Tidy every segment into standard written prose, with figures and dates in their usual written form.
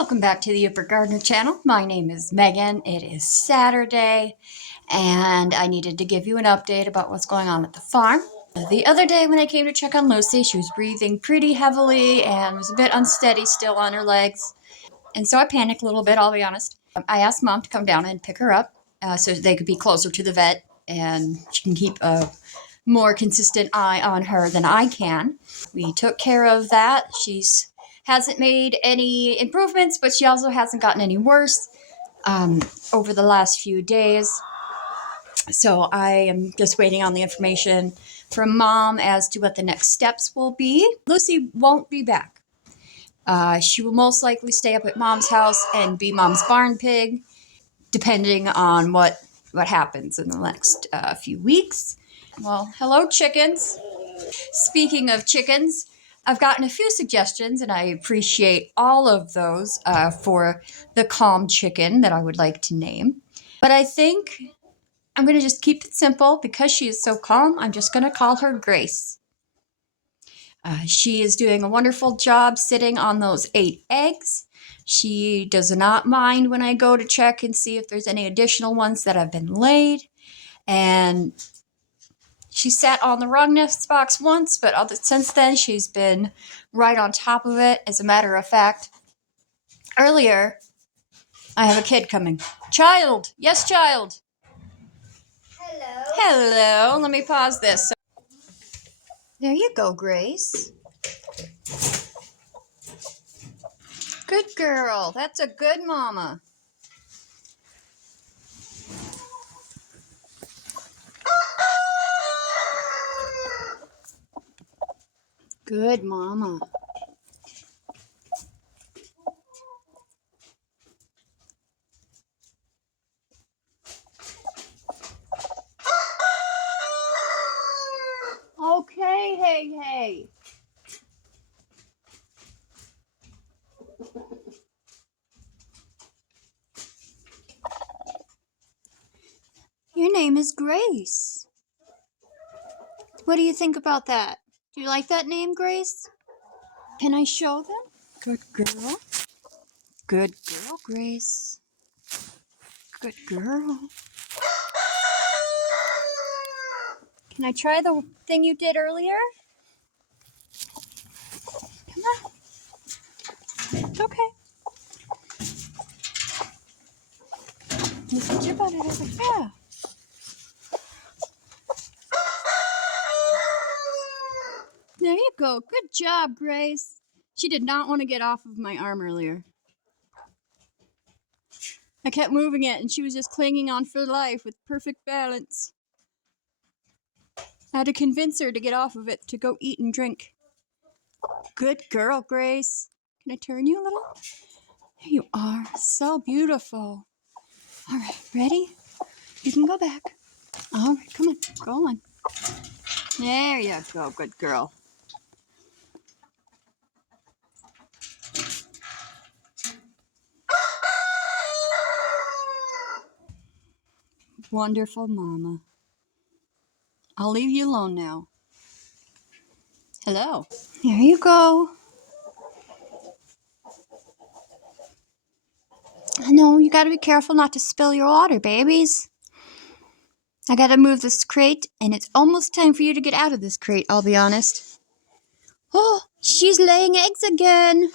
Welcome back to the Upper Gardener channel. My name is Megan. It is Saturday, and I needed to give you an update about what's going on at the farm. The other day when I came to check on Lucy, she was breathing pretty heavily and was a bit unsteady still on her legs. And so I panicked a little bit, I'll be honest. I asked Mom to come down and pick her up so they could be closer to the vet and she can keep a more consistent eye on her than I can. We took care of that. She's hasn't made any improvements, but she also hasn't gotten any worse over the last few days. So I am just waiting on the information from Mom as to what the next steps will be. Lucy won't be back. She will most likely stay up at Mom's house and be Mom's barn pig, depending on what happens in the next few weeks. Well, hello, chickens. Speaking of chickens, I've gotten a few suggestions, and I appreciate all of those for the calm chicken that I would like to name. But I think I'm going to just keep it simple. Because she is so calm, I'm just going to call her Grace. She is doing a wonderful job sitting on those 8 eggs. She does not mind when I go to check and see if there's any additional ones that have been laid. And she sat on the wrong nest box once, but since then she's been right on top of it. As a matter of fact, earlier, I have a kid coming. Child! Yes, child! Hello. Hello. Let me pause this. There you go, Grace. Good girl. That's a good mama. Good mama. Okay, hey. Your name is Grace. What do you think about that? Do you like that name, Grace? Can I show them? Good girl. Good girl, Grace. Good girl. Can I try the thing you did earlier? Come on. It's okay. You put your butt over here. There you go. Good job, Grace. She did not want to get off of my arm earlier. I kept moving it, and she was just clinging on for life with perfect balance. I had to convince her to get off of it to go eat and drink. Good girl, Grace. Can I turn you a little? There you are. So beautiful. All right, ready? You can go back. All right, come on. Go on. There you go. Good girl. Wonderful mama. I'll leave you alone now. Hello. There you go. I know, you gotta be careful not to spill your water, babies. I gotta move this crate, and it's almost time for you to get out of this crate, I'll be honest. Oh, she's laying eggs again.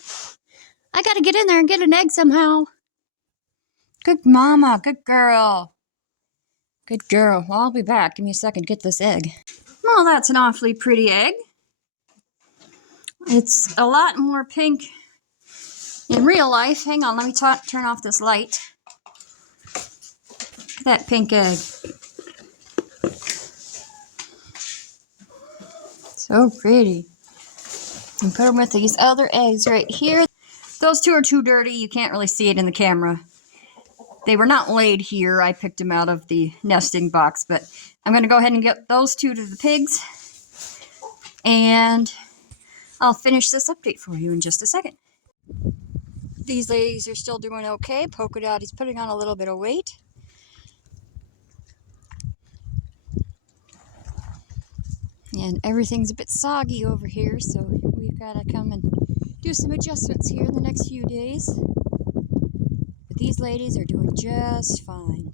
I gotta get in there and get an egg somehow. Good mama, good girl. Good girl. Well, I'll be back. Give me a second to get this egg. Oh, that's an awfully pretty egg. It's a lot more pink in real life. Hang on, let me turn off this light. Look at that pink egg. So pretty. And put them with these other eggs right here. Those two are too dirty. You can't really see it in the camera. They were not laid here. I picked them out of the nesting box, but I'm going to go ahead and get those two to the pigs. And I'll finish this update for you in just a second. These ladies are still doing okay. Polka Dot is putting on a little bit of weight. And everything's a bit soggy over here, so we've got to come and do some adjustments here in the next few days. These ladies are doing just fine.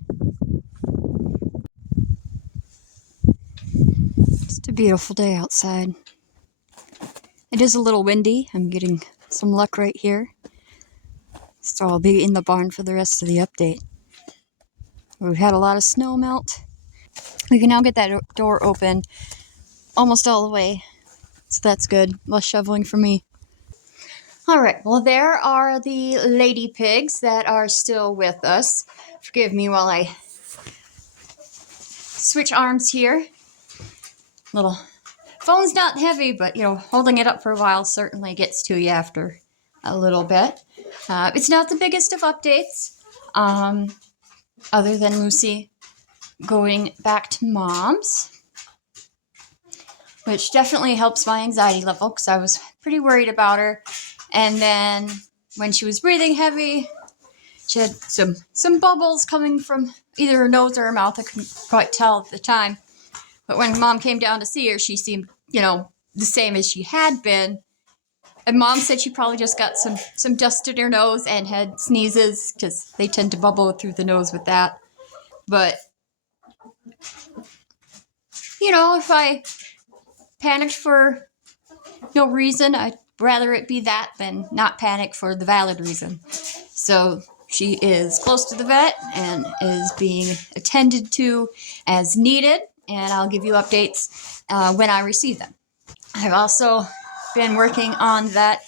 It's a beautiful day outside. It is a little windy. I'm getting some luck right here. So I'll be in the barn for the rest of the update. We've had a lot of snow melt. We can now get that door open almost all the way. So that's good. Less shoveling for me. Alright, well there are the lady pigs that are still with us. Forgive me while I switch arms here. Little phone's not heavy, but holding it up for a while certainly gets to you after a little bit. It's not the biggest of updates, other than Lucy going back to mom's, which definitely helps my anxiety level because I was pretty worried about her. And then when she was breathing heavy, she had some bubbles coming from either her nose or her mouth. I couldn't quite tell at the time. But when mom came down to see her, she seemed, the same as she had been. And mom said she probably just got some dust in her nose and had sneezes because they tend to bubble through the nose with that. But, if I panicked for no reason, I'd rather it be that than not panic for the valid reason. So she is close to the vet and is being attended to as needed, and I'll give you updates when I receive them. I've also been working on that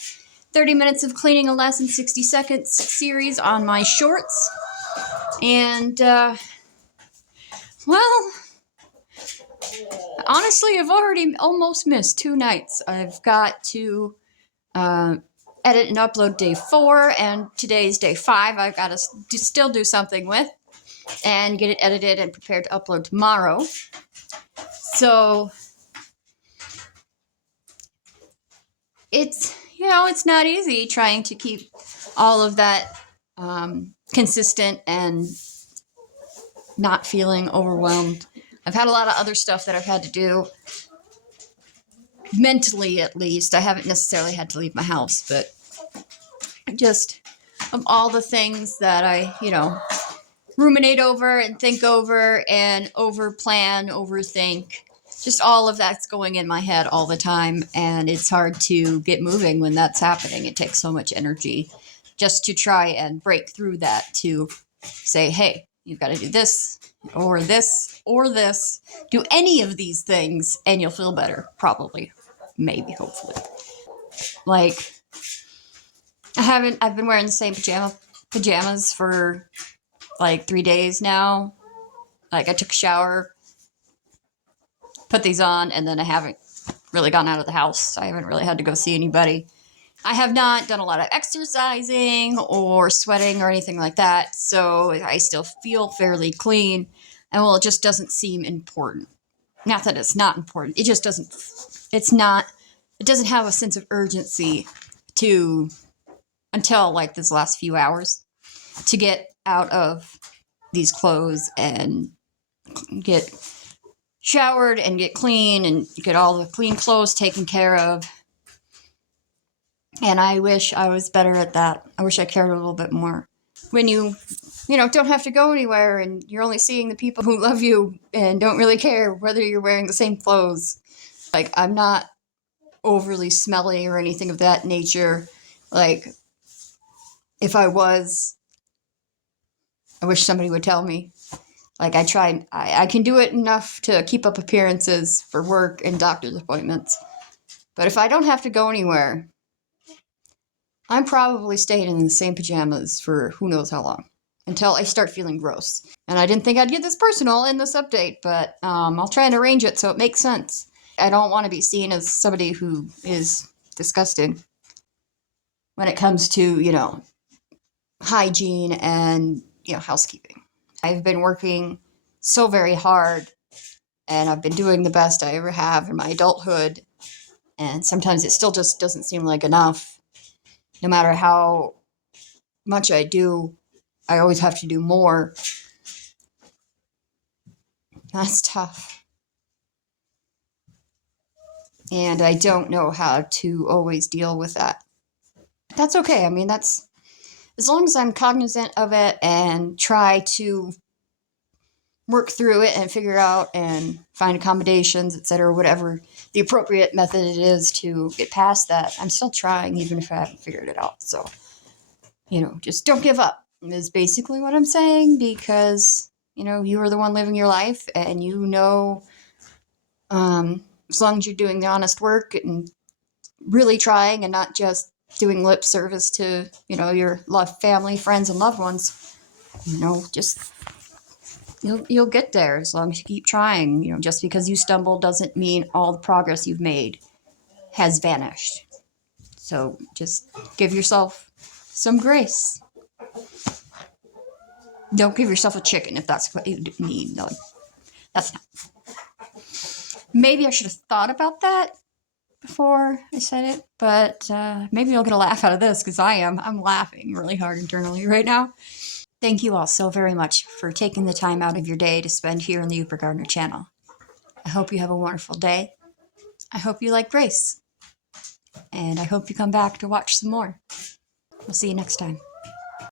30 minutes of cleaning a less in 60 seconds series on my shorts. And, well, honestly, I've already almost missed 2 nights. I've got to edit and upload day 4, and today's day 5. I've got to still do something with and get it edited and prepared to upload tomorrow. So it's not easy trying to keep all of that consistent and not feeling overwhelmed. I've had a lot of other stuff that I've had to do, mentally at least. I haven't necessarily had to leave my house, but just of all the things that I, ruminate over and think over and overplan, overthink. Just all of that's going in my head all the time, and it's hard to get moving when that's happening. It takes so much energy just to try and break through that, to say, hey, you've got to do this, or this, or this. Do any of these things, and you'll feel better, probably, maybe, hopefully. Like, I've been wearing the same pajamas for like 3 days now. Like, I took a shower, put these on, and then I haven't really gone out of the house. I haven't really had to go see anybody. I have not done a lot of exercising or sweating or anything like that, so I still feel fairly clean. And well, it just doesn't seem important. Not that it's not important. It just doesn't. It doesn't have a sense of urgency until like this last few hours to get out of these clothes and get showered and get clean and get all the clean clothes taken care of. And I wish I was better at that. I wish I cared a little bit more. When you don't have to go anywhere and you're only seeing the people who love you and don't really care whether you're wearing the same clothes. Like, I'm not overly smelly or anything of that nature. Like, if I was, I wish somebody would tell me. Like, I can do it enough to keep up appearances for work and doctor's appointments. But if I don't have to go anywhere, I'm probably staying in the same pajamas for who knows how long, until I start feeling gross. And I didn't think I'd get this personal in this update, but I'll try and arrange it so it makes sense. I don't want to be seen as somebody who is disgusting when it comes to, hygiene and, housekeeping. I've been working so very hard, and I've been doing the best I ever have in my adulthood. And sometimes it still just doesn't seem like enough. No matter how much I do, I always have to do more. That's tough. And I don't know how to always deal with that. That's okay. I mean, that's as long as I'm cognizant of it and try to work through it and figure out and find accommodations, etc., whatever the appropriate method it is to get past that, I'm still trying, even if I haven't figured it out. So, just don't give up, is basically what I'm saying, because, you are the one living your life, and as long as you're doing the honest work and really trying and not just doing lip service to, your love, family, friends, and loved ones, just you'll get there as long as you keep trying. Just because you stumble doesn't mean all the progress you've made has vanished. So just give yourself some grace. Don't give yourself a chicken if that's what you need. No, that's not. Maybe I should have thought about that before I said it, but maybe you'll get a laugh out of this, because I'm laughing really hard internally right now. Thank you all so very much for taking the time out of your day to spend here on the Uber Gardener channel. I hope you have a wonderful day. I hope you like Grace. And I hope you come back to watch some more. We'll see you next time.